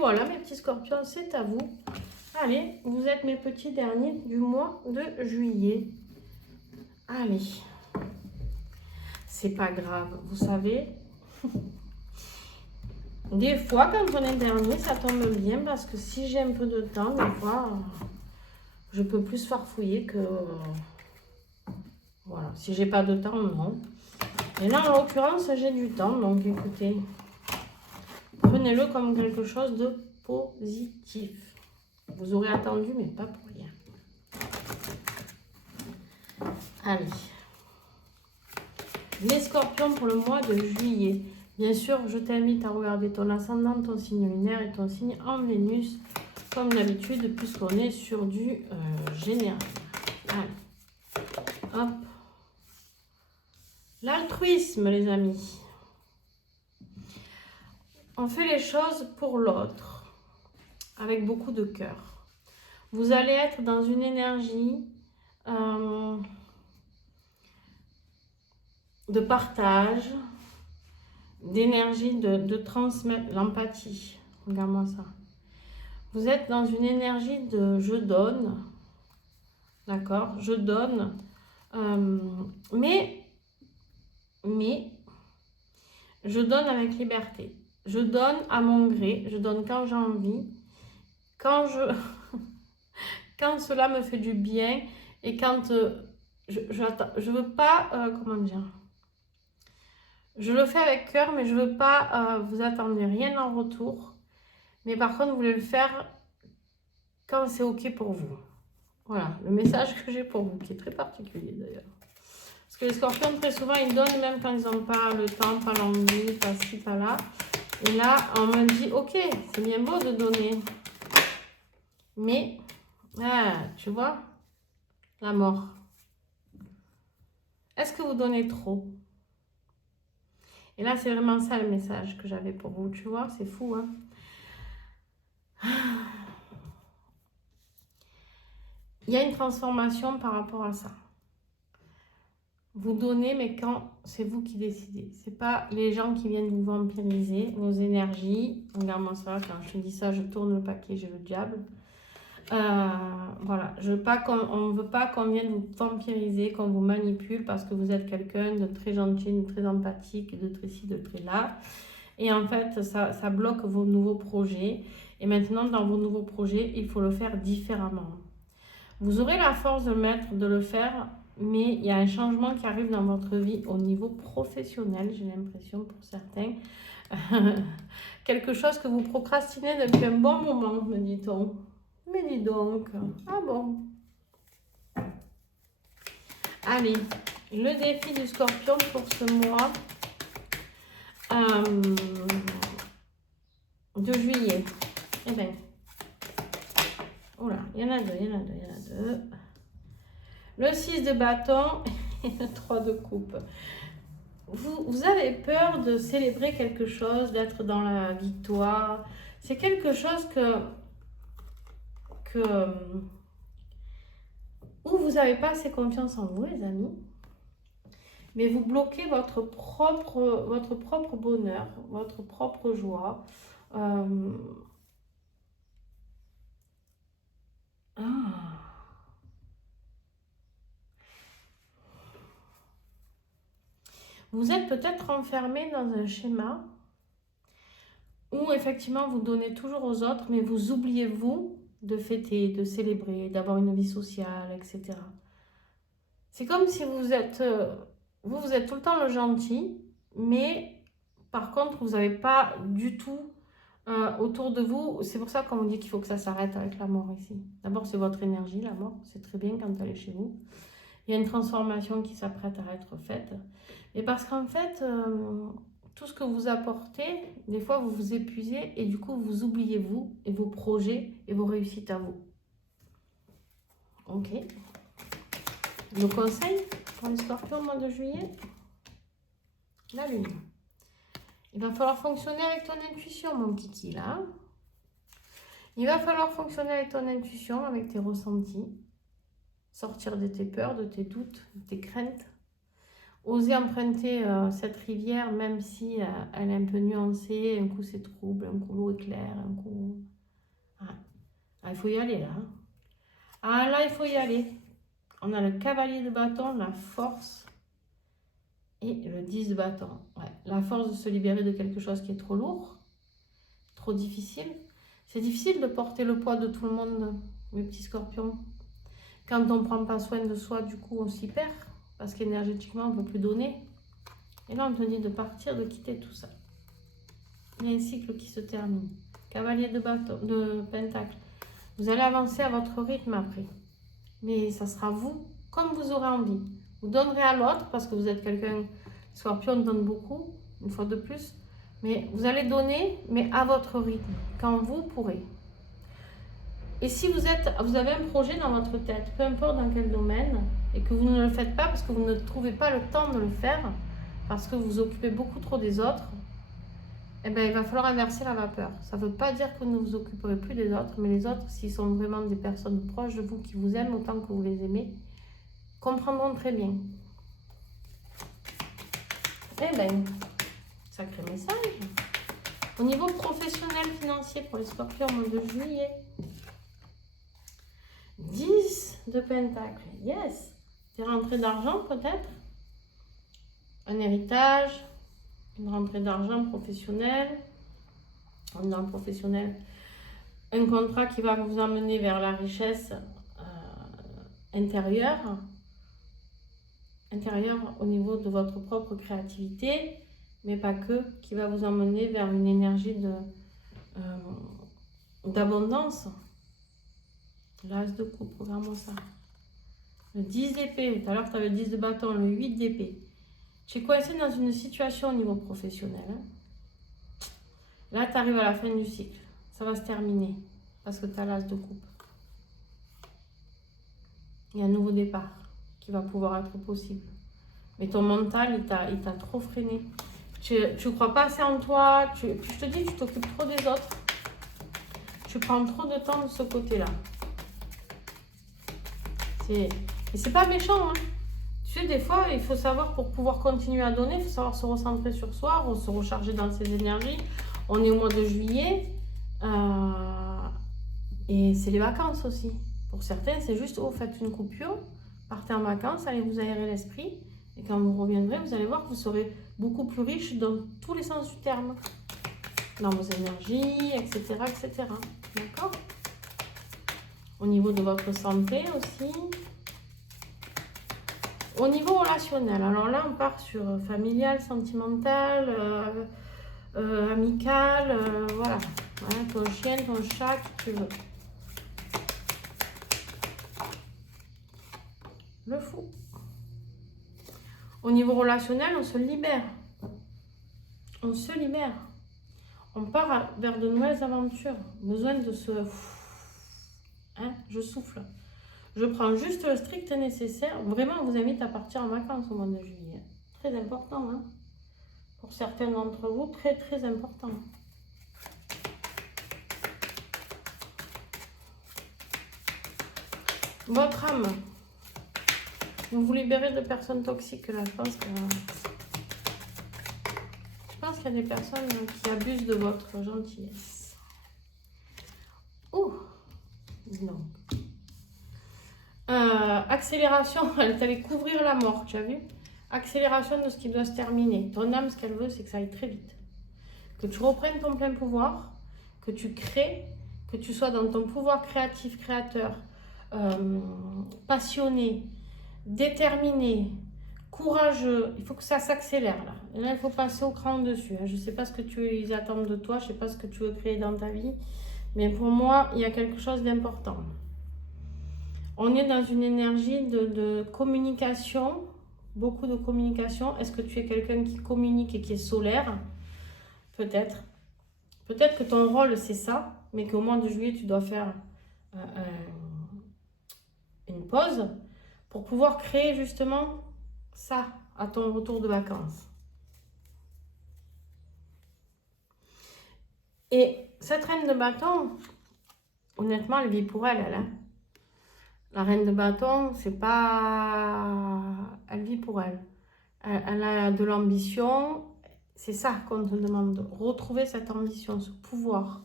voilà, mes petits scorpions, c'est à vous. Allez, vous êtes mes petits derniers du mois de juillet. Allez. C'est pas grave, vous savez. Des fois, quand on est dernier, ça tombe bien parce que si j'ai un peu de temps, des fois, je peux plus farfouiller que... Voilà, si j'ai pas de temps, non. Et là, en l'occurrence, j'ai du temps, donc écoutez, prenez-le comme quelque chose de positif. Vous aurez attendu, mais pas pour rien. Allez. Les scorpions pour le mois de juillet. Bien sûr, je t'invite à regarder ton ascendant, ton signe lunaire et ton signe en Vénus, comme d'habitude, puisqu'on est sur du général. Allez, hop. L'altruisme, les amis. On fait les choses pour l'autre, avec beaucoup de cœur. Vous allez être dans une énergie de partage, d'énergie de transmettre l'empathie. Regarde-moi ça. Vous êtes dans une énergie de je donne, d'accord? Je donne, mais je donne avec liberté. Je donne à mon gré, je donne quand j'ai envie, quand cela me fait du bien et quand je veux pas, comment dire, je le fais avec cœur, mais je veux pas, vous attendez rien en retour. Mais par contre, vous voulez le faire quand c'est OK pour vous. Voilà, le message que j'ai pour vous, qui est très particulier d'ailleurs. Parce que les scorpions, très souvent, ils donnent même quand ils n'ont pas le temps, pas l'envie, pas ci, pas là. Et là, on me dit, OK, c'est bien beau de donner. Mais, tu vois, la mort. Est-ce que vous donnez trop? Et là, c'est vraiment ça le message que j'avais pour vous, tu vois, c'est fou, hein. Il y a une transformation par rapport à ça. Vous donnez, mais quand c'est vous qui décidez. C'est pas les gens qui viennent vous vampiriser vos énergies. Regarde-moi ça, quand je te dis ça, je tourne le paquet, j'ai le diable. Voilà, on ne veut pas qu'on vienne vous vampiriser, qu'on vous manipule parce que vous êtes quelqu'un de très gentil, de très empathique, de très ci, de très là. Et en fait, ça bloque vos nouveaux projets. Et maintenant, dans vos nouveaux projets, il faut le faire différemment. Vous aurez la force de le faire, mais il y a un changement qui arrive dans votre vie au niveau professionnel, j'ai l'impression pour certains. Quelque chose que vous procrastinez depuis un bon moment, me dit-on. Mais dis donc, ah bon. Allez, le défi du scorpion pour ce mois de juillet. Eh bien, oula, il y en a deux. Le 6 de bâton et le 3 de coupe. Vous avez peur de célébrer quelque chose, d'être dans la victoire. C'est quelque chose où vous n'avez pas assez confiance en vous, les amis. Mais vous bloquez votre propre bonheur, votre propre joie. Vous êtes peut-être enfermé dans un schéma où effectivement vous donnez toujours aux autres, mais vous oubliez vous de fêter, de célébrer, d'avoir une vie sociale, etc. C'est comme si vous êtes tout le temps le gentil, mais par contre vous n'avez pas du tout autour de vous. C'est pour ça qu'on vous dit qu'il faut que ça s'arrête avec la mort ici. D'abord c'est votre énergie, la mort, c'est très bien quand elle est chez vous. Il y a une transformation qui s'apprête à être faite. Et parce qu'en fait, tout ce que vous apportez, des fois vous vous épuisez et du coup vous oubliez vous et vos projets et vos réussites à vous. Ok. Le conseil pour les scorpions au mois de juillet, la lune. Il va falloir fonctionner avec ton intuition, mon kiki, là. Il va falloir fonctionner avec ton intuition, avec tes ressentis. Sortir de tes peurs, de tes doutes, de tes craintes. osez emprunter cette rivière, même si elle est un peu nuancée. Un coup c'est trouble, un coup l'eau est claire, un coup... Ah, il faut y aller là. Hein. Ah là, il faut y aller. On a le cavalier de bâton, la force et le 10 de bâton. Ouais. La force de se libérer de quelque chose qui est trop lourd, trop difficile. C'est difficile de porter le poids de tout le monde, mes petits scorpions. Quand on ne prend pas soin de soi, du coup, on s'y perd. Parce qu'énergétiquement, on ne peut plus donner. Et là, on te dit de partir, de quitter tout ça. Il y a un cycle qui se termine. Cavalier de bâton, de pentacle. Vous allez avancer à votre rythme après. Mais ça sera vous, comme vous aurez envie. Vous donnerez à l'autre, parce que vous êtes quelqu'un, scorpion donne beaucoup, une fois de plus. Mais vous allez donner, mais à votre rythme, quand vous pourrez. Et si vous avez un projet dans votre tête, peu importe dans quel domaine, et que vous ne le faites pas parce que vous ne trouvez pas le temps de le faire, parce que vous vous occupez beaucoup trop des autres, eh bien, il va falloir inverser la vapeur. Ça ne veut pas dire que vous ne vous occuperez plus des autres, mais les autres, s'ils sont vraiment des personnes proches de vous, qui vous aiment autant que vous les aimez, comprendront très bien. Eh bien, sacré message. Au niveau professionnel, financier, pour les scorpions au mois de juillet, 10 de pentacle, yes. Des rentrées d'argent peut-être, un héritage, une rentrée d'argent professionnelle, dans le professionnel, un contrat qui va vous emmener vers la richesse intérieure au niveau de votre propre créativité, mais pas que, qui va vous emmener vers une énergie d'abondance. L'as de coupe, regarde-moi ça. Le 10 d'épée, tout à l'heure tu avais le 10 de bâton, le 8 d'épée. Tu es coincé dans une situation au niveau professionnel. Hein. Là, tu arrives à la fin du cycle. Ça va se terminer parce que tu as l'as de coupe. Il y a un nouveau départ qui va pouvoir être possible. Mais ton mental, il t'a trop freiné. Tu ne crois pas assez en toi. Je te dis, tu t'occupes trop des autres. Tu prends trop de temps de ce côté-là. Et c'est pas méchant. Hein. Tu sais, des fois, il faut savoir, pour pouvoir continuer à donner, il faut savoir se recentrer sur soi, se recharger dans ses énergies. On est au mois de juillet. Et c'est les vacances aussi. Pour certains, c'est juste, oh, faites une coupure, partez en vacances, allez vous aérer l'esprit. Et quand vous reviendrez, vous allez voir que vous serez beaucoup plus riche dans tous les sens du terme. Dans vos énergies, etc. etc. D'accord? Au niveau de votre santé aussi. Au niveau relationnel, alors là, on part sur familial, sentimental, amical, voilà. Hein, ton chien, ton chat, que tu veux. Le fou. Au niveau relationnel, on se libère. On se libère. On part vers de nouvelles aventures. Besoin de se... Hein, je souffle. Je prends juste le strict nécessaire. Vraiment, on vous invite à partir en vacances au mois de juillet. Très important. Hein. Pour certains d'entre vous, très très important. Votre âme. Vous vous libérez de personnes toxiques là. Je pense qu'il y a des personnes qui abusent de votre gentillesse. Ouh. Non. Accélération, elle est allée couvrir la mort, tu as vu? Accélération de ce qui doit se terminer. Ton âme, ce qu'elle veut, c'est que ça aille très vite. Que tu reprennes ton plein pouvoir, que tu crées, que tu sois dans ton pouvoir créatif, créateur, passionné, déterminé, courageux. Il faut que ça s'accélère là. Et là, il faut passer au cran dessus. Je ne sais pas ce que ils attendent de toi, je ne sais pas ce que tu veux créer dans ta vie, mais pour moi, il y a quelque chose d'important. On est dans une énergie de communication, beaucoup de communication. Est-ce que tu es quelqu'un qui communique et qui est solaire? Peut-être. Peut-être que ton rôle, c'est ça, mais qu'au mois de juillet, tu dois faire une pause pour pouvoir créer justement ça à ton retour de vacances. Et cette reine de bâton, honnêtement, elle vit pour elle, hein. La reine de bâton, c'est pas... Elle vit pour elle. Elle a de l'ambition. C'est ça qu'on te demande. Retrouver cette ambition, ce pouvoir.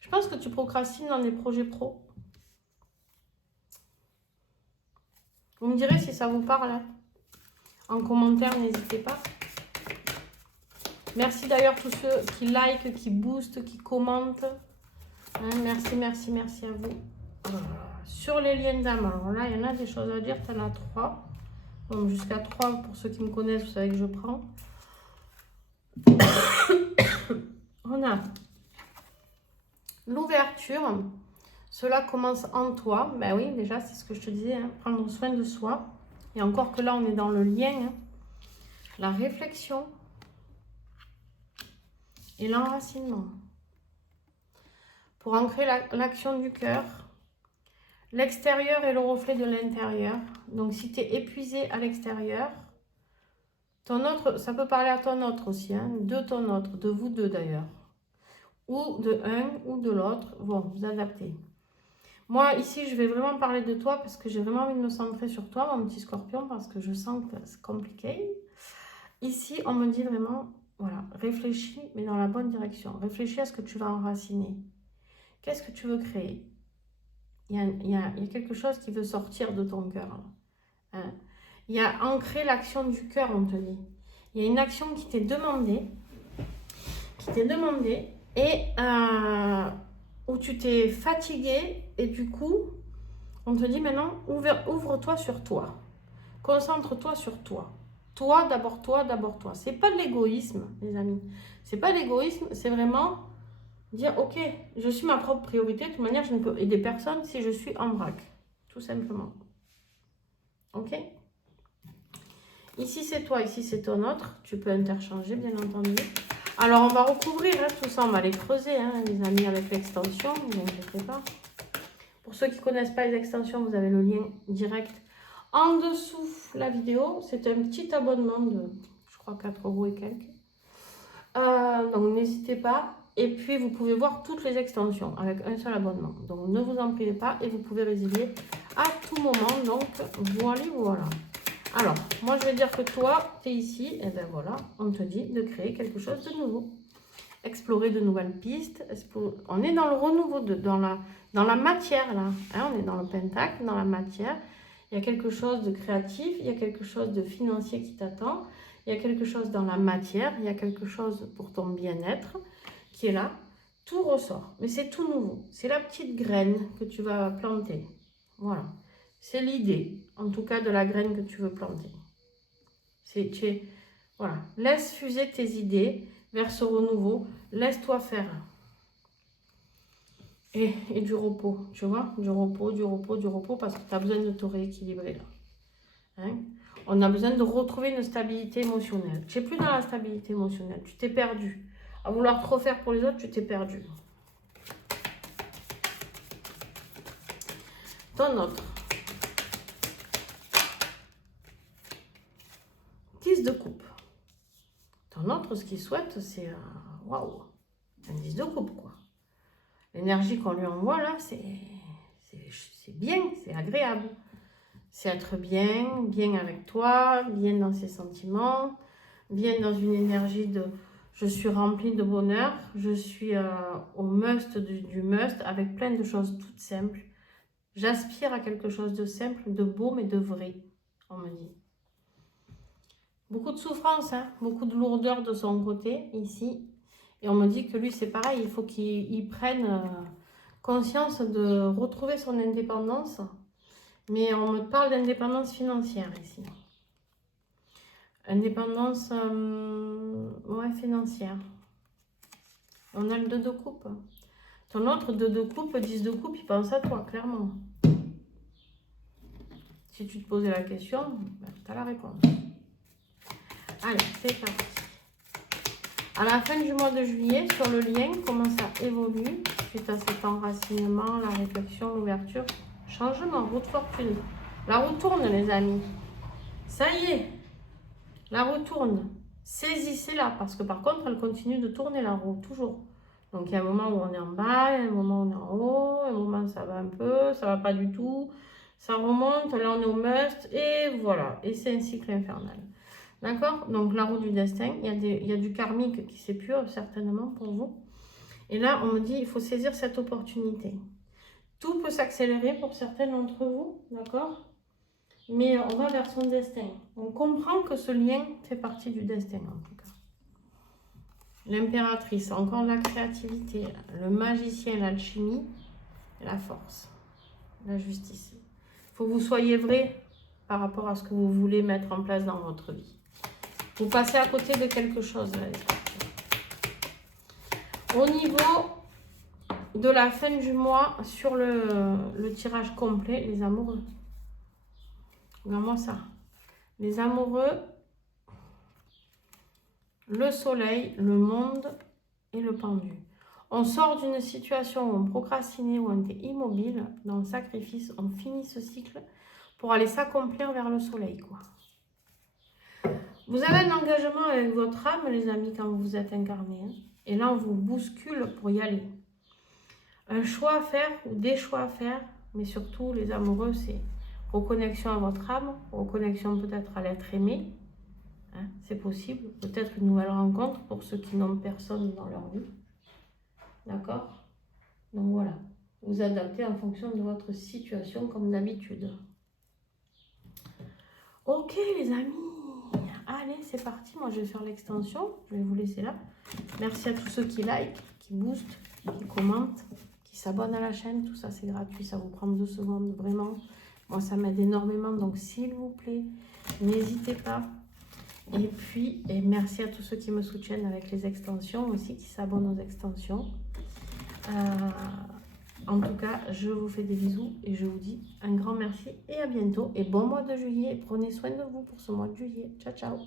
Je pense que tu procrastines dans des projets pro. Vous me direz si ça vous parle. Hein. En commentaire, n'hésitez pas. Merci d'ailleurs tous ceux qui like, qui boostent, qui commentent. Hein, merci, merci, merci à vous. Sur les liens d'âme, alors là, il y en a des choses à dire. Tu en as 3. Donc jusqu'à 3, pour ceux qui me connaissent, vous savez que je prends. On a l'ouverture. Cela commence en toi. Ben oui, déjà, c'est ce que je te disais. Hein, prendre soin de soi. Et encore que là, on est dans le lien. Hein, la réflexion. Et l'enracinement. Pour ancrer l'action du cœur. L'extérieur est le reflet de l'intérieur. Donc, si tu es épuisé à l'extérieur, ton autre, ça peut parler à ton autre aussi, hein, de ton autre, de vous deux d'ailleurs. Ou de un ou de l'autre. Bon, vous adaptez. Moi, ici, je vais vraiment parler de toi parce que j'ai vraiment envie de me centrer sur toi, mon petit scorpion, parce que je sens que c'est compliqué. Ici, on me dit vraiment, voilà, réfléchis, mais dans la bonne direction. Réfléchis à ce que tu vas enraciner. Qu'est-ce que tu veux créer? Il y a quelque chose qui veut sortir de ton cœur. Hein. Il y a ancré l'action du cœur, on te dit. Il y a une action qui t'est demandée. Et où tu t'es fatigué. Et du coup, on te dit maintenant, ouvre-toi sur toi. Concentre-toi sur toi. Toi, d'abord toi, d'abord toi. C'est pas de l'égoïsme, les amis. C'est pas de l'égoïsme, c'est vraiment... dire, ok, je suis ma propre priorité, de toute manière, je ne peux aider personne si je suis en vrac. Tout simplement. Ok? Ici, c'est toi, ici, c'est ton autre. Tu peux interchanger, bien entendu. Alors, on va recouvrir hein, tout ça, on va les creuser, hein, les amis, avec l'extension. Ne vous inquiétez pas. Pour ceux qui ne connaissent pas les extensions, vous avez le lien direct en dessous la vidéo. C'est un petit abonnement de, je crois, 4 € et quelques. Donc, n'hésitez pas. Et puis, vous pouvez voir toutes les extensions avec un seul abonnement. Donc, ne vous en privez pas et vous pouvez résilier à tout moment. Donc, voilà, voilà. Alors, moi, je vais dire que toi, tu es ici. Et bien voilà, on te dit de créer quelque chose de nouveau. Explorer de nouvelles pistes. On est dans le renouveau, dans la matière, là. Hein, on est dans le pentacle, dans la matière. Il y a quelque chose de créatif. Il y a quelque chose de financier qui t'attend. Il y a quelque chose dans la matière. Il y a quelque chose pour ton bien-être qui est là, tout ressort. Mais c'est tout nouveau. C'est la petite graine que tu vas planter. Voilà. C'est l'idée, en tout cas, de la graine que tu veux planter. Voilà. Laisse fuser tes idées vers ce renouveau. Laisse-toi faire. Et du repos, tu vois. Du repos, parce que tu as besoin de te rééquilibrer là. Hein? On a besoin de retrouver une stabilité émotionnelle. Tu n'es plus dans la stabilité émotionnelle. Tu t'es perdu. À vouloir trop faire pour les autres, tu t'es perdu. Ton autre. 10 de coupe. Ton autre, ce qu'il souhaite, c'est waouh, un 10 de coupe, quoi. L'énergie qu'on lui envoie, là, c'est bien, c'est agréable. C'est être bien, bien avec toi, bien dans ses sentiments, bien dans une énergie de... Je suis remplie de bonheur, je suis au must du must, avec plein de choses toutes simples. J'aspire à quelque chose de simple, de beau, mais de vrai, on me dit. Beaucoup de souffrance, hein, beaucoup de lourdeur de son côté, ici. Et on me dit que lui, c'est pareil, il faut qu'il prenne conscience de retrouver son indépendance. Mais on me parle d'indépendance financière, ici. Indépendance ouais, financière. On a le 2 de coupe. Ton autre 2 de coupe, 10 de coupe, il pense à toi, clairement. Si tu te posais la question, ben, tu as la réponse. Allez, c'est parti. À la fin du mois de juillet, sur le lien, comment ça évolue suite à cet enracinement, la réflexion, l'ouverture, changement, roue de fortune. La roue tourne, les amis. Ça y est, la roue tourne. Saisissez-la, parce que par contre, elle continue de tourner la roue, toujours. Donc, il y a un moment où on est en bas, il y a un moment où on est en haut, un moment ça va un peu, ça va pas du tout. Ça remonte, là on est au must, et voilà. Et c'est un cycle infernal. D'accord? Donc la roue du destin, il y a du karmique qui s'épure certainement pour vous. Et là, on me dit, il faut saisir cette opportunité. Tout peut s'accélérer pour certains d'entre vous, d'accord? Mais on va vers son destin. On comprend que ce lien fait partie du destin, en tout cas. L'impératrice, encore la créativité, le magicien, l'alchimie, la force, la justice. Il faut que vous soyez vrai par rapport à ce que vous voulez mettre en place dans votre vie. Vous passez à côté de quelque chose, là, les Scorpions. Au niveau de la fin du mois, sur le tirage complet, les amoureux. Regarde-moi ça. Les amoureux, le soleil, le monde et le pendu. On sort d'une situation où on procrastinait, où on était immobile, dans le sacrifice, on finit ce cycle pour aller s'accomplir vers le soleil, quoi. Vous avez un engagement avec votre âme, les amis, quand vous êtes incarné. Hein, et là, on vous bouscule pour y aller. Un choix à faire ou des choix à faire, mais surtout, les amoureux, c'est reconnexion à votre âme, reconnexion peut-être à l'être aimé. Hein, c'est possible. Peut-être une nouvelle rencontre pour ceux qui n'ont personne dans leur vie. D'accord? Donc voilà. Vous adaptez en fonction de votre situation comme d'habitude. Ok les amis. Allez, c'est parti. Moi, je vais faire l'extension. Je vais vous laisser là. Merci à tous ceux qui like, qui boostent, qui commentent, qui s'abonnent à la chaîne. Tout ça, c'est gratuit. Ça vous prend 2 secondes. Vraiment. Moi, ça m'aide énormément. Donc, s'il vous plaît, n'hésitez pas. Et puis, merci à tous ceux qui me soutiennent avec les extensions aussi, qui s'abonnent aux extensions. En tout cas, je vous fais des bisous et je vous dis un grand merci et à bientôt. Et bon mois de juillet. Prenez soin de vous pour ce mois de juillet. Ciao, ciao.